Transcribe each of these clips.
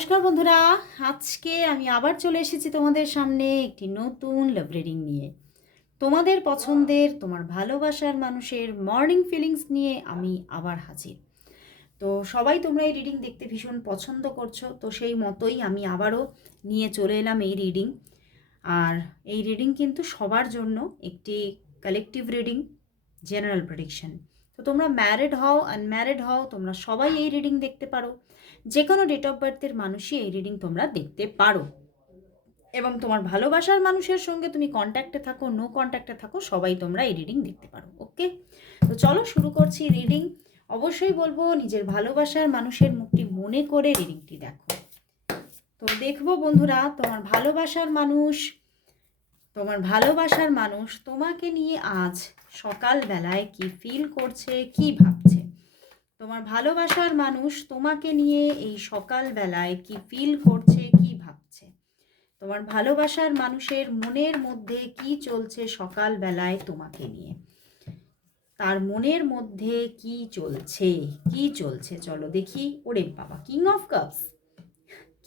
নমস্কার বন্ধুরা, আজকে আমি আবার চলে এসেছি তোমাদের সামনে একটি নতুন লাভ রিডিং নিয়ে। তোমাদের পছন্দের, তোমার ভালোবাসার মানুষের মর্নিং ফিলিংস নিয়ে আমি আবার হাজির। তো সবাই তোমরা এই রিডিং দেখতে ভীষণ পছন্দ করছো, তো সেই মতোই আমি আবারও নিয়ে চলে এলাম এই রিডিং। আর এই রিডিং কিন্তু সবার জন্য একটি কালেকটিভ রিডিং, জেনারেল প্রেডিকশন। তো তোমরা ম্যারিড হও, আনম্যারিড হও, তোমরা সবাই এই রিডিং দেখতে পারো। যে কোনো ডেট অফ বার্থের মানুষই এই রিডিং তোমরা দেখতে পারো। এবং তোমার ভালোবাসার মানুষের সঙ্গে তুমি কন্ট্যাক্টে থাকো, নো কন্ট্যাক্টে থাকো, সবাই তোমরা এই রিডিং দেখতে পারো। ওকে, তো চলো শুরু করছি রিডিং। অবশ্যই বলবো নিজের ভালোবাসার মানুষের মুখটি মনে করে রিডিংটি দেখো। তো দেখবো বন্ধুরা, তোমার ভালোবাসার মানুষ তোমাকে নিয়ে আজ সকালবেলায় কি ফিল করছে, কি ভাবছে। তোমার ভালোবাসার মানুষ তোমাকে নিয়ে এই সকালবেলায় কি ফিল করছে, কি ভাবছে। তোমার ভালোবাসার মানুষের মনের মধ্যে কি চলছে সকালবেলায় তোমাকে নিয়ে। তার মনের মধ্যে কি চলছে চলো দেখি। ওরে বাবা, king of cups,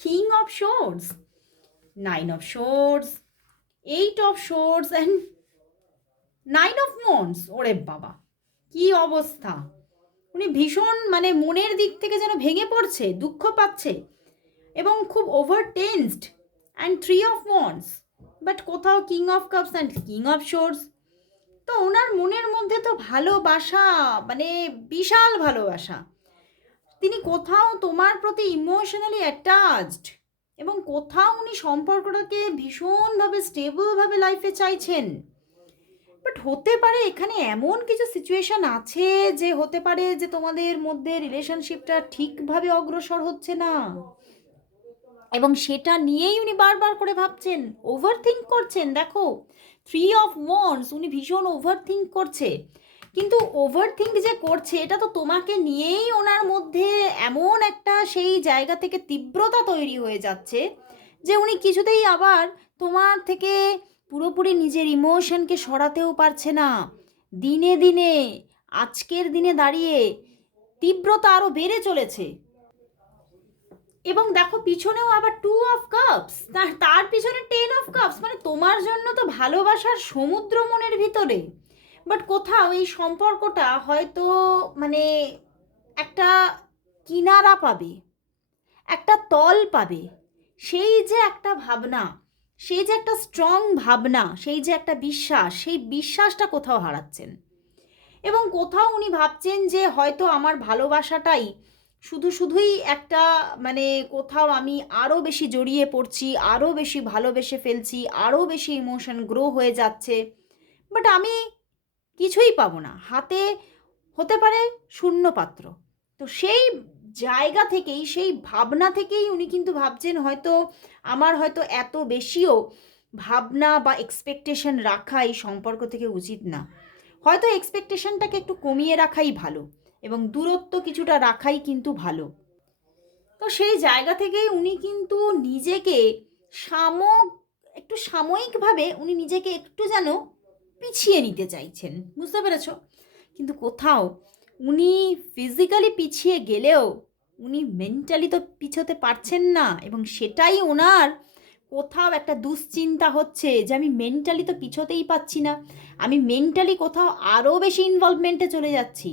king of swords, 9 of swords, 8 of swords and 9 of wands. ওরে বাবা, কি অবস্থা! উনি ভীষণ মনের দিক থেকে যেন ভেঙে পড়ছে, দুঃখ পাচ্ছে এবং খুব over tensed. And 3 of wands, but কোথাও king of cups and king of swords. তো ওনার মনের মধ্যে তো ভালোবাসা, বিশাল ভালোবাসা। তিনি কোথাও তোমার প্রতি ইমোশনালি অ্যাটাচড এবং কোথাও উনি সম্পর্কটাকে ভীষণভাবে স্টেবলভাবে লাইফে চাইছেন। বাট হতে পারে এখানে এমন কিছু সিচুয়েশন আছে যে হতে পারে যে তোমাদের মধ্যে রিলেশনশিপটা ঠিকভাবে অগ্রসর হচ্ছে না, এবং সেটা নিয়েই উনি বারবার করে ভাবছেন, ওভার থিঙ্ক করছেন। দেখো 3 অফ ওয়ান্ডস, উনি ভীষণ ওভার থিঙ্ক করছে। কিন্তু ওভার থিঙ্ক যে করছে, এটা তো তোমাকে নিয়েই ওনার মধ্যে এমন একটা সেই জায়গা থেকে তীব্রতা তৈরি হয়ে যাচ্ছে যে উনি কিছুতেই আবার তোমার থেকে পুরোপুরি নিজের ইমোশনকে সরাতেও পারছে না। দিনে দিনে, আজকের দিনে দাঁড়িয়ে তীব্রতা আরও বেড়ে চলেছে। এবং দেখো পিছনেও আবার 2 অফ কাপস, তার পিছনে 10 অফ কাপস। তোমার জন্য তো ভালোবাসার সমুদ্র মনের ভিতরে। বাট কোথাও এই সম্পর্কটা হয়তো একটা কিনারা পাবে, একটা তল পাবে। সেই যে একটা ভাবনা, সেই যে একটা স্ট্রং ভাবনা, সেই যে একটা বিশ্বাস, সেই বিশ্বাসটা কোথাও হারাচ্ছেন। এবং কোথাও উনি ভাবছেন যে হয়তো আমার ভালোবাসাটাই শুধুই একটা কোথাও আমি আরও বেশি জড়িয়ে পড়ছি, আরও বেশি ভালোবেসে ফেলছি, আরও বেশি ইমোশন গ্রো হয়ে যাচ্ছে। বাট আমি কিছুই পাবো না হাতে, হতে পারে শূন্য পাত্র। তো সেই জায়গা থেকেই, সেই ভাবনা থেকেই উনি কিন্তু ভাবছেন হয়তো আমার হয়তো এত বেশিও ভাবনা বা এক্সপেকটেশন রাখা এই সম্পর্ক থেকে উচিত না। হয়তো এক্সপেকটেশনটাকে একটু কমিয়ে রাখাই ভালো এবং দূরত্ব কিছুটা রাখাই কিন্তু ভালো। তো সেই জায়গা থেকেই উনি কিন্তু নিজেকে একটু সাময়িকভাবে উনি নিজেকে একটু যেন পিছিয়ে নিতে চাইছেন, বুঝতে পেরেছ? কিন্তু কোথাও উনি ফিজিক্যালি পিছিয়ে গেলেও উনি মেন্টালি তো পিছোতে পারছেন না, এবং সেটাই ওনার কোথাও একটা দুশ্চিন্তা হচ্ছে যে আমি মেন্টালি তো পিছোতেই পাচ্ছি না, আমি মেন্টালি কোথাও আরও বেশি ইনভলভমেন্টে চলে যাচ্ছি।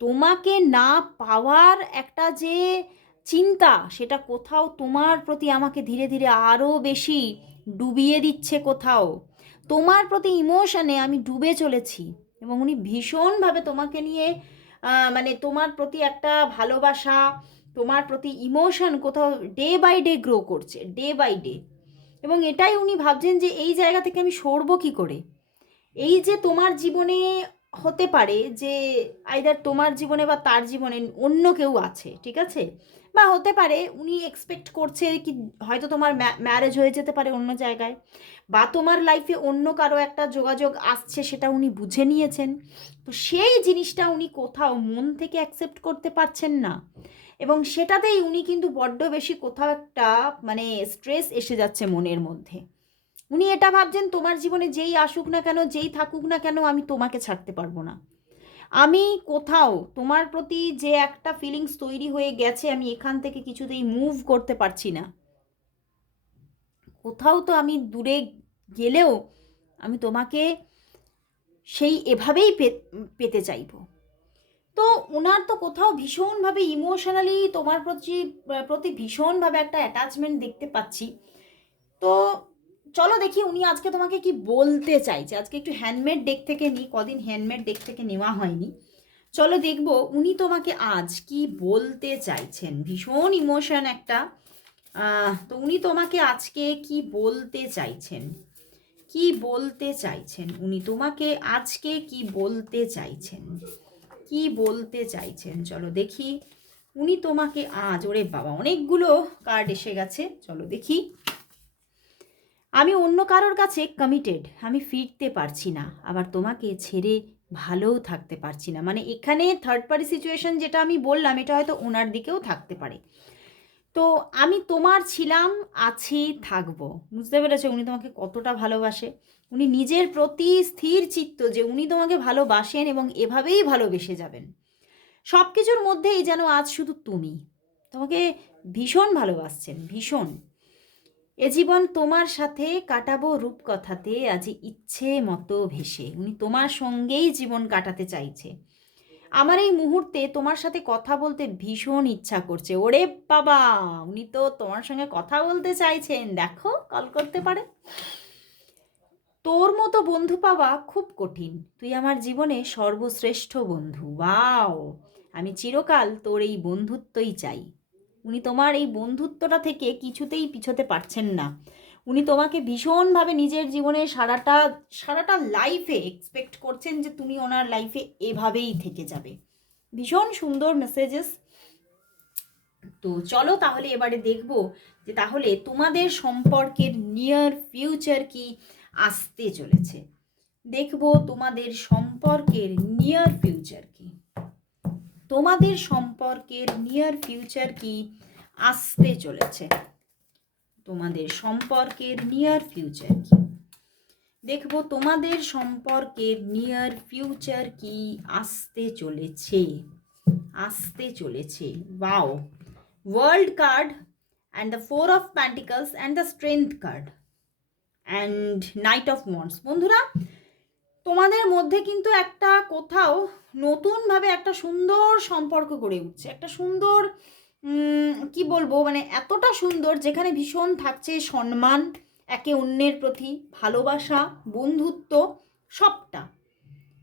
তোমাকে না পাওয়ার একটা যে চিন্তা, সেটা কোথাও তোমার প্রতি আমাকে ধীরে ধীরে আরও বেশি ডুবিয়ে দিচ্ছে। কোথাও তোমার প্রতি ইমোশনে আমি ডুবে চলেছি, এবং উনি ভীষণভাবে তোমাকে নিয়ে তোমার প্রতি একটা ভালোবাসা, তোমার প্রতি ইমোশন কোথাও ডে বাই ডে গ্রো করছে, ডে বাই ডে। এবং এটাই উনি ভাবছেন যে এই জায়গা থেকে আমি সরবো কী করে। এই যে তোমার জীবনে হতে পারে যে আইদার তোমার জীবনে বা তার জীবনে অন্য কেউ আছে, ঠিক আছে, বা হতে পারে উনি এক্সপেক্ট করছে কি হয়তো তোমার ম্যারেজ হয়ে যেতে পারে অন্য জায়গায়, বা তোমার লাইফে অন্য কারো একটা যোগাযোগ আসছে, সেটা উনি বুঝে নিয়েছেন। তো সেই জিনিসটা উনি কোথাও মন থেকে অ্যাকসেপ্ট করতে পারছেন না, এবং সেটাতেই উনি কিন্তু বড্ড বেশি কোথাও একটা স্ট্রেস এসে যাচ্ছে মনের মধ্যে। উনি এটা ভাবছেন তোমার জীবনে যেই আসুক না কেন, যেই থাকুক না কেন, আমি তোমাকে ছাড়তে পারবো না। আমি কোথাও তোমার প্রতি যে একটা ফিলিংস তৈরি হয়ে গেছে, আমি এখান থেকে কিছুতেই মুভ করতে পারছি না। কোথাও তো আমি দূরে গেলেও আমি তোমাকে সেই এভাবেই পেতে চাইব। তো ওনার তো কোথাও ভীষণভাবে ইমোশনালি তোমার প্রতি ভীষণভাবে একটা অ্যাটাচমেন্ট দেখতে পাচ্ছি। তো চলো দেখি উনি আজকে তোমাকে কি বলতে চাইছে। আজকে একটু হ্যান্ডমেড ডেক থেকে নিই, কদিন হ্যান্ডমেড ডেক থেকে নেওয়া হয়নি। চলো দেখবো উনি তোমাকে আজ কি বলতে চাইছেন। ভীষণ ইমোশন একটা। তো উনি তোমাকে আজকে কি বলতে চাইছেন, কি বলতে চাইছেন উনি তোমাকে আজকে কি বলতে চাইছেন, কি বলতে চাইছেন। চলো দেখি উনি তোমাকে আজ, ওরে বাবা অনেকগুলো কার্ড এসে গেছে, চলো দেখি। আমি অন্য কারোর কাছে কমিটেড, আমি ফিরতে পারছি না, আবার তোমাকে ছেড়ে ভালোও থাকতে পারছি না। মানে এখানে থার্ড পার্টি সিচুয়েশন যেটা আমি বললাম, এটা হয়তো ওনার দিকেও থাকতে পারে। তো আমি তোমার ছিলাম, আছি, থাকবো। বুঝতে পেরেছো উনি তোমাকে কতটা ভালোবাসে। উনি নিজের প্রতি স্থির চিত্ত যে উনি তোমাকে ভালোবাসেন এবং এভাবেই ভালোবেসে যাবেন। সব কিছুর মধ্যেই যেন আজ শুধু তুমি, তোমাকে ভীষণ ভালোবাসছেন, ভীষণ। এ জীবন তোমার সাথে কাটাবো রূপকথাতে, আজ ইচ্ছে মতো ভেসে। উনি তোমার সঙ্গেই জীবন কাটাতে চাইছে। আমার এই মুহূর্তে তোমার সাথে কথা বলতে ভীষণ ইচ্ছা করছে। ওরে বাবা, উনি তো তোমার সঙ্গে কথা বলতে চাইছেন। দেখো কল করতে পারে। তোর মতো বন্ধু পাওয়া খুব কঠিন, তুই আমার জীবনে সর্বশ্রেষ্ঠ বন্ধু। ওয়াও, আমি চিরকাল তোর এই বন্ধুত্বই চাই। উনি তোমার এই বন্ধুত্বটা থেকে কিছুতেই পিছোতে পারছেন না। উনি তোমাকে ভীষণভাবে নিজের জীবনে সারাটা সারাটা লাইফে এক্সপেক্ট করছেন যে তুমি ওনার লাইফে এভাবেই থেকে যাবে। ভীষণ সুন্দর মেসেজেস। তো চলো তাহলে এবারে দেখব যে তাহলে তোমাদের সম্পর্কের নিয়ার ফিউচার কি আসতে চলেছে। দেখব তোমাদের সম্পর্কের নিয়ার ফিউচার কি, তোমাদের সম্পর্কের নিয়ার ফিউচার কি আসতে চলেছে, তোমাদের সম্পর্কের নিয়ার ফিউচার কি। দেখব তোমাদের সম্পর্কের নিয়ার ফিউচার কি আসতে চলেছে, আসতে চলেছে। Wow, world card and the 4 of pentacles and the strength card and night of wands. বন্ধুরা, তোমাদের মধ্যে কিন্তু একটা কোথাও নতুনভাবে একটা সুন্দর সম্পর্ক গড়ে উঠছে। একটা সুন্দর কি বলবো, মানে এতটা সুন্দর যেখানে ভীষণ থাকছে সম্মান, একে অন্যের প্রতি ভালোবাসা, বন্ধুত্ব, সবটা।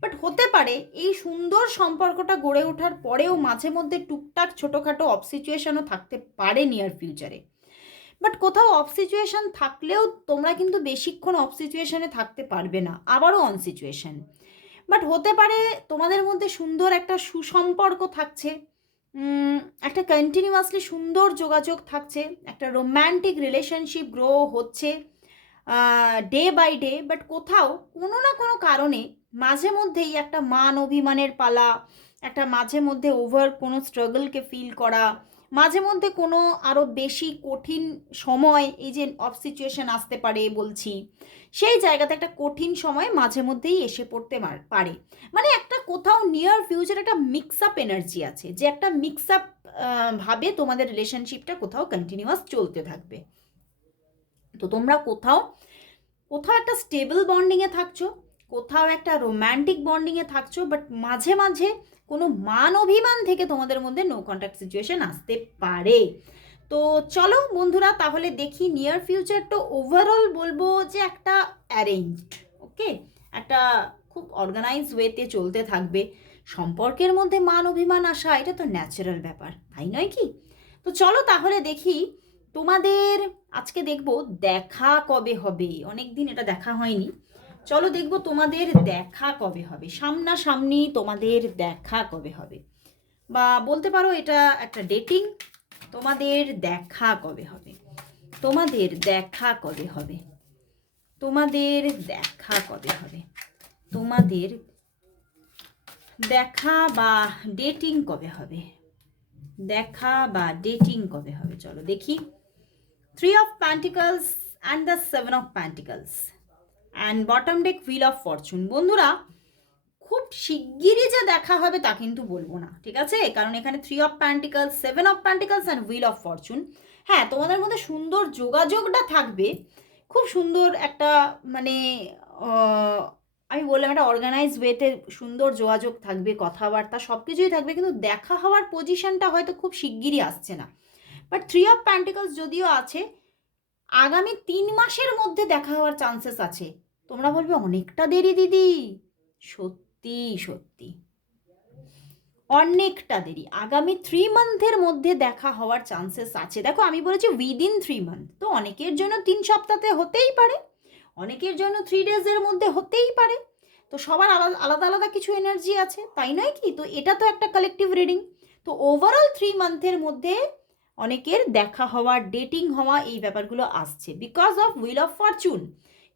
বাট হতে পারে এই সুন্দর সম্পর্কটা গড়ে ওঠার পরেও মাঝে মধ্যে টুকটাক ছোটোখাটো অফ সিচুয়েশনও থাকতে পারে নিয়ার ফিউচারে। বাট কোথাও অফ সিচুয়েশন থাকলেও তোমরা কিন্তু বেশিক্ষণ অফ সিচুয়েশনে থাকতে পারবে না, আবারও অন সিচুয়েশন। বাট হতে পারে তোমাদের মধ্যে সুন্দর একটা সুসম্পর্ক থাকছে, একটা কন্টিনিউয়াসলি সুন্দর যোগাযোগ থাকছে, একটা রোম্যান্টিক রিলেশনশিপ গ্রো হচ্ছে ডে বাই ডে। বাট কোথাও কোনো না কোনো কারণে মাঝে মধ্যেই একটা মান অভিমানের পালা, একটা মাঝে মধ্যে ওভার কোনো স্ট্রাগলকে ফিল করা, মাঝে মধ্যে কোনো আরও বেশি কঠিন সময়, এই যে অফ সিচুয়েশন আসতে পারে বলছি, সেই জায়গাতে একটা কঠিন সময় মাঝে মধ্যেই এসে পড়তে পারে। মানে একটা কোথাও নিয়ার ফিউচার একটা মিক্স আপ এনার্জি আছে, যে একটা মিক্স আপ ভাবে তোমাদের রিলেশনশিপটা কোথাও কন্টিনিউয়াস চলতে থাকবে। তো তোমরা কোথাও কোথাও একটা স্টেবল বন্ডিংয়ে থাকছো, কোথাও একটা রোম্যান্টিক বন্ডিংয়ে থাকছো, বাট মাঝে মাঝে কোনো মান অভিমান থেকে তোমাদের মধ্যে নো কন্ট্যাক্ট সিচুয়েশন আসতে পারে। তো চলো বন্ধুরা তাহলে দেখি নিয়ার ফিউচার। তো ওভারঅল বলবো যে একটা অ্যারেঞ্জড, ওকে, একটা খুব অর্গানাইজ ওয়েতে চলতে থাকবে। সম্পর্কের মধ্যে মান অভিমান আসা এটা তো ন্যাচারাল ব্যাপার, তাই নয় কি? তো চলো তাহলে দেখি তোমাদের, আজকে দেখব দেখা কবে হবে। অনেক দিন এটা দেখা হয়নি। চলো দেখব তোমাদের দেখা কবে হবে, সামনাসামনি তোমাদের দেখা কবে হবে, বা বলতে পারো এটা একটা ডেটিং। তোমাদের দেখা কবে হবে, তোমাদের দেখা কবে হবে, তোমাদের দেখা কবে হবে, তোমাদের দেখা বা ডেটিং কবে হবে, দেখা বা ডেটিং কবে হবে। চলো দেখি। 3 of Pentacles and the 7 of Pentacles and bottom deck Wheel of Fortune। বন্ধুরা, খুব শিগগিরই যে দেখা হবে তা কিন্তু বলবো না, ঠিক আছে? কারণ এখানে 3 of pentacles, 7 of pentacles and wheel of Fortune. হ্যাঁ, তোমাদের মধ্যে সুন্দর যোগাযোগটা থাকবে, খুব সুন্দর একটা মানে আমি বললাম একটা অর্গানাইজ ওয়েতে সুন্দর যোগাযোগ থাকবে, কথাবার্তা সব কিছুই থাকবে, কিন্তু দেখা হওয়ার পজিশনটা হয়তো খুব শিগগিরই আসছে না। বাট 3 অফ প্যান্টিকলস যদিও আছে, আগামী 3 মাসের মধ্যে দেখা হওয়ার চান্সেস আছে। তোমরা বলবে অনেকটা দেরি দিদি, সত্যি সত্যি অনেকটা দেরি, আগামী 3 মান্থের মধ্যে দেখা হওয়ার চান্সেস আছে। দেখো আমি বলেছি উইদিন 3 মান্থ, তো অনেকের জন্য 3 সপ্তাহে হতেই পারে, অনেকের জন্য 3 ডেজের মধ্যে হতেই পারে। তো সবার আলাদা আলাদা আলাদা কিছু এনার্জি আছে, তাই নয় কি? তো এটা তো একটা কালেকটিভ রিডিং। তো ওভারঅল 3 মান্থের মধ্যে অনেকের দেখা হওয়া, ডেটিং হওয়া, এই ব্যাপারগুলো আসছে because of wheel of Fortune.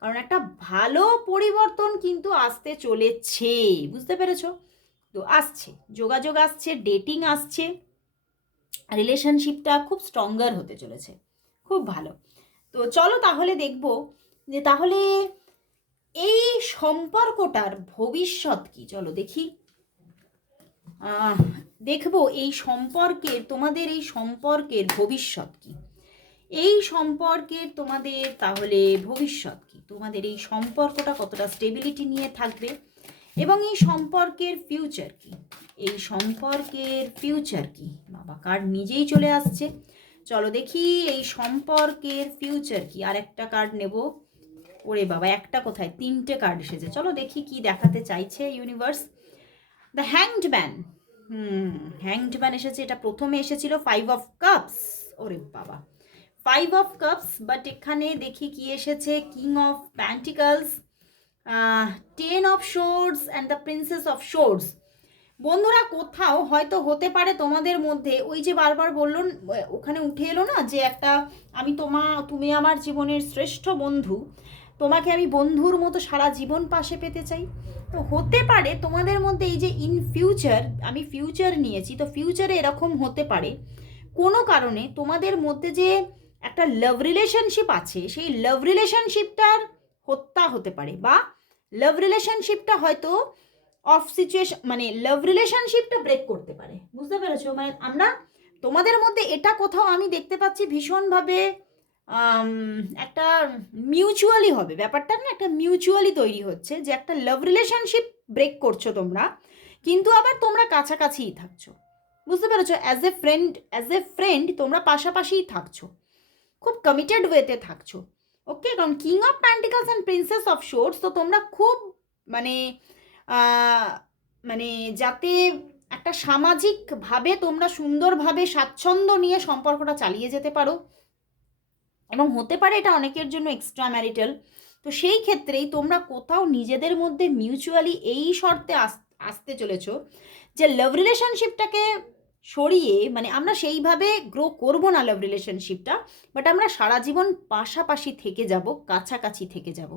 কারণ একটা ভালো পরিবর্তন কিন্তু আসতে চলেছে, বুঝতে পেরেছো? তো আসছে, যোগাযোগ আসছে, ডেটিং আসছে, রিলেশনশিপটা খুব স্ট্রঙ্গার হতে চলেছে, খুব ভালো। তো চলো তাহলে দেখব যে তাহলে এই সম্পর্কটার ভবিষ্যৎ কি। চলো দেখি, দেখবো এই সম্পর্কের, তোমাদের এই সম্পর্কের ভবিষ্যৎ কি, এই সম্পর্কের তোমাদের তাহলে ভবিষ্যৎ কি, তোমাদের এই সম্পর্কটা কতটা স্টেবিলিটি নিয়ে থাকবে, এবং এই সম্পর্কের ফিউচার কি, এই সম্পর্কের ফিউচার কি। বাবা কার্ড নিজেই চলে আসছে, চলো দেখি এই সম্পর্কের ফিউচার কি। আর একটা কার্ড নেব, ওরে বাবা একটা কোথায়, 3টে কার্ড এসেছে। চলো দেখি কি দেখাতে চাইছে universe. The hanged man, hanged man এসেছে, এটা প্রথমে এসেছিল 5 অফ কাপস, ওরে বাবা 5 অফ কাপস, বাট এখানে দেখি কি এসেছে, king of pentacles, 10 of swords and the princess of swords. বন্ধুরা কোথাও হয়তো হতে পারে তোমাদের মধ্যে ওই যে বারবার বললো, ওখানে উঠে এলো না যে একটা তুমি আমার জীবনের শ্রেষ্ঠ বন্ধু, তোমাকে আমি বন্ধুর মতো সারা জীবন পাশে পেতে চাই। তো হতে পারে তোমাদের মধ্যে এই যে ইন ফিউচার, আমি ফিউচার নিয়েছি, তো ফিউচারে এরকম হতে পারে কোনো কারণে তোমাদের মধ্যে যে একটা লাভ রিলেশনশিপ আছে, সেই লাভ রিলেশনশিপটার হত্যা হতে পারে, বা লাভ রিলেশনশিপটা হয়তো অফ সিচুয়েশন, মানে লাভ রিলেশনশিপটা ব্রেক করতে পারে, বুঝতে পেরেছো? মানে আমরা তোমাদের মধ্যে এটা কোথাও আমি দেখতে পাচ্ছি ভীষণভাবে একটা মিউচুয়ালি হবে ব্যাপারটা, না একটা মিউচুয়ালি তৈরি হচ্ছে যে একটা লাভ রিলেশনশিপ ব্রেক করছো তোমরা, কিন্তু আবার তোমরা কাছাকাছিই থাকছো, বুঝতে পেরেছো? অ্যাজ এ ফ্রেন্ড তোমরা পাশাপাশিই থাকছো, খুব কমিটেড ওয়েতে থাকছো। ওকে, কারণ king of pentacles and princess of swords, তো তোমরা খুব মানে মানে যাতে একটা সামাজিকভাবে তোমরা সুন্দরভাবে স্বাচ্ছন্দ্য নিয়ে সম্পর্কটা চালিয়ে যেতে পারো, এবং হতে পারে এটা অনেকের জন্য এক্সট্রা ম্যারিটাল। তো সেই ক্ষেত্রেই তোমরা কোথাও নিজেদের মধ্যে মিউচুয়ালি এই শর্তে আসতে চলেছো যে লাভ রিলেশনশিপটাকে সরিয়ে, মানে আমরা সেইভাবে গ্রো করব না লাভ রিলেশনশিপটা, বাট আমরা সারা জীবন পাশাপাশি থেকে যাব, কাছাকাছি থেকে যাব।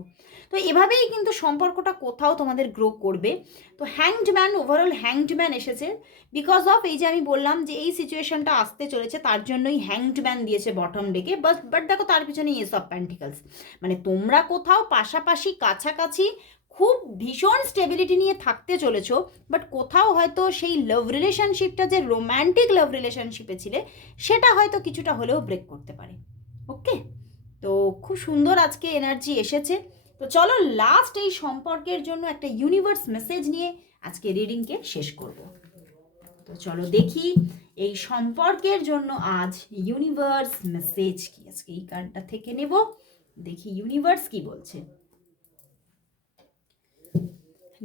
তো এভাবেই কিন্তু সম্পর্কটা কোথাও তোমাদের গ্রো করবে। তো hanged man, overall hanged man এসেছে বিকজ অফ এই যে আমি বললাম যে এই সিচুয়েশনটা আসতে চলেছে, তার জন্যই হ্যাংড ম্যান দিয়েছে বটম ডেকে। বাট দেখো তার পিছনে এস অফ প্যান্টিকলস, মানে তোমরা কোথাও পাশাপাশি কাছাকাছি খুব ভীষণ স্টেবিলিটি নিয়ে থাকতে চলেছো, বাট কোথাও হয়তো সেই লাভ রিলেশনশিপটা যে রোম্যান্টিক লাভ রিলেশনশিপে ছিলে, সেটা হয়তো কিছুটা হলেও ব্রেক করতে পারে। ওকে, তো খুব সুন্দর আজকে এনার্জি এসেছে। তো চলো লাস্ট এই সম্পর্কের জন্য একটা ইউনিভার্স মেসেজ নিয়ে আজকে রিডিংকে শেষ করব। তো চলো দেখি এই সম্পর্কের জন্য আজ ইউনিভার্স মেসেজ কি। আজকে এই কার্ডটা থেকে নেব, দেখি ইউনিভার্স কি বলছে।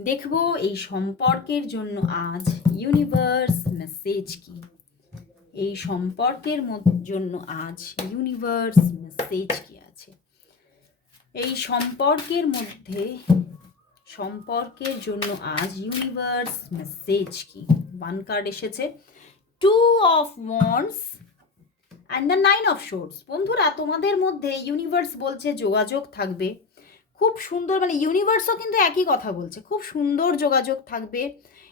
দেখবো এই সম্পর্কের জন্য আজ ইউনিভার্স মেসেজ কি, এই সম্পর্কের জন্য আজ ইউনিভার্স মেসেজ কি আছে এই সম্পর্কের মধ্যে, সম্পর্কের জন্য আজ ইউনিভার্স মেসেজ কি। 1 কার্ড এসেছে, 2 of wands and the 9 of swords. বন্ধুরা তোমাদের মধ্যে ইউনিভার্স বলছে যোগাযোগ থাকবে, খুব সুন্দর, মানে ইউনিভার্সও কিন্তু একই কথা বলছে, খুব সুন্দর যোগাযোগ থাকবে,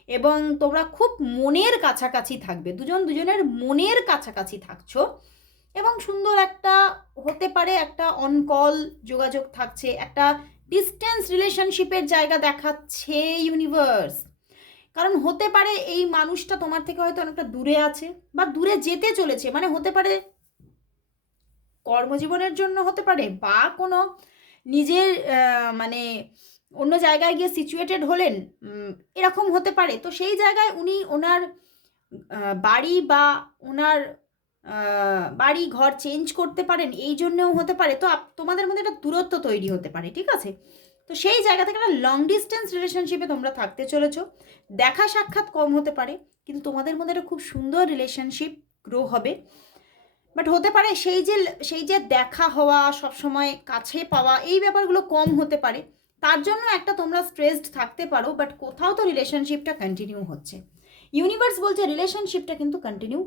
এবং তোমরা খুব মনের কাছাকাছি থাকবে, দুজন দুজনের মনের কাছাকাছি থাকছো, এবং সুন্দর একটা হতে পারে একটা অন কল যোগাযোগ থাকছে, একটা ডিস্টেন্স রিলেশনশিপের জায়গা দেখাচ্ছে ইউনিভার্স। কারণ হতে পারে এই মানুষটা তোমার থেকে হয়তো অনেকটা দূরে আছে বা দূরে যেতে চলেছে, মানে হতে পারে কর্মজীবনের জন্য, হতে পারে বা কোনো নিজের মানে অন্য জায়গায় গিয়ে সিচুয়েটেড হলেন, এরকম হতে পারে। তো সেই জায়গায় উনি ওনার বাড়ি বা ওনার বাড়ি ঘর চেঞ্জ করতে পারেন, এই জন্যেও হতে পারে। তো তোমাদের মধ্যে একটা দূরত্ব তৈরি হতে পারে, ঠিক আছে? তো সেই জায়গা থেকে একটা লং ডিস্টেন্স রিলেশনশিপে তোমরা থাকতে চলেছো। দেখা সাক্ষাৎ কম হতে পারে, কিন্তু তোমাদের মধ্যে একটা খুব সুন্দর রিলেশনশিপ গ্রো হবে। বাট হতে পারে সেই যে দেখা হওয়া, সবসময় কাছে পাওয়া, এই ব্যাপারগুলো কম হতে পারে। তার জন্য একটা তোমরা স্ট্রেসড থাকতে পারো, বাট কোথাও তো রিলেশনশিপটা কন্টিনিউ হচ্ছে। ইউনিভার্স বলছে রিলেশনশিপটা কিন্তু কন্টিনিউ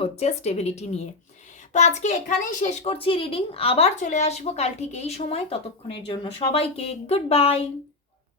হচ্ছে স্টেবিলিটি নিয়ে। তো আজকে এখানেই শেষ করছি রিডিং, আবার চলে আসবো কাল ঠিক এই সময়। ততক্ষণের জন্য সবাইকে গুড বাই।